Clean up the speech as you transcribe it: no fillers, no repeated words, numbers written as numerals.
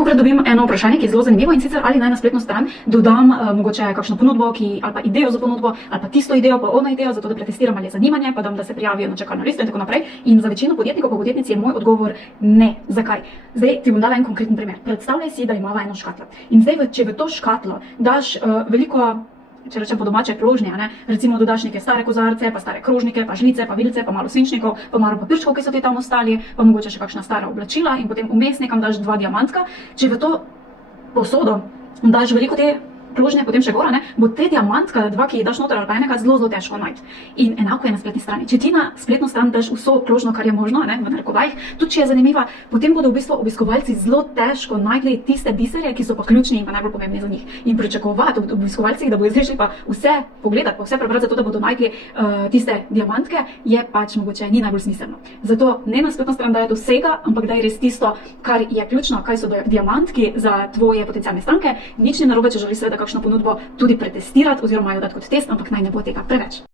Velikokrat dobim eno vprašanje, ki je zelo zanimivo, in sicer ali naj na spletno stran dodam mogoče kakšno ponudbo, ali pa idejo za ponudbo, ali pa tisto idejo, pa ono idejo, zato da pretestiram, ali je zanimanje, pa da se prijavijo na čakalno listo in tako naprej. In za večino podjetnikov, pa podjetnic je moj odgovor ne. Zakaj? Zdaj ti bom dala en konkreten primer. Predstavljaj si, da imava eno škatlo. In zdaj, če v to škatlo daš veliko, če rečem po domače, krožnje, recimo dodaš neke stare kozarce, pa stare krožnike, pa žlice, pa vilice, pa malo svinčnikov, pa malo papirčkov, ki so ti tam ostali, pa mogoče še kakšna stara oblačila, in potem vmes nekam daš 2 diamantka. Če v to posodo daš veliko te krožnje, potem še gora, bo te diamantka, 2, ki jih daš noter ali pa enega, zelo težko najti. In enako je na spletni strani. Če ti na spletno stran daš vso krožno, kar je možno, v narekovajih, tudi če je zanimiva, potem bodo v bistvu obiskovalci zelo težko najti tiste biserje, ki so pa ključni in pa najbolj pomembni za njih. In pričakovati od obiskovalcih, da bodo izrešili pa vse pogledati, pa vse prebrati, zato da bodo najti tiste diamantke, je pač mogoče ni najbolj smiselno. Zato ne na spletno stran dajati vsega, ampak daj res tisto, kar je ključno, kaj so diamantki za tvoje potencialne stranke. Nič ni narobe, če želiš seveda kakšno ponudbo tudi pretestirati oziroma jo dati kot test, ampak naj ne bo tega preveč.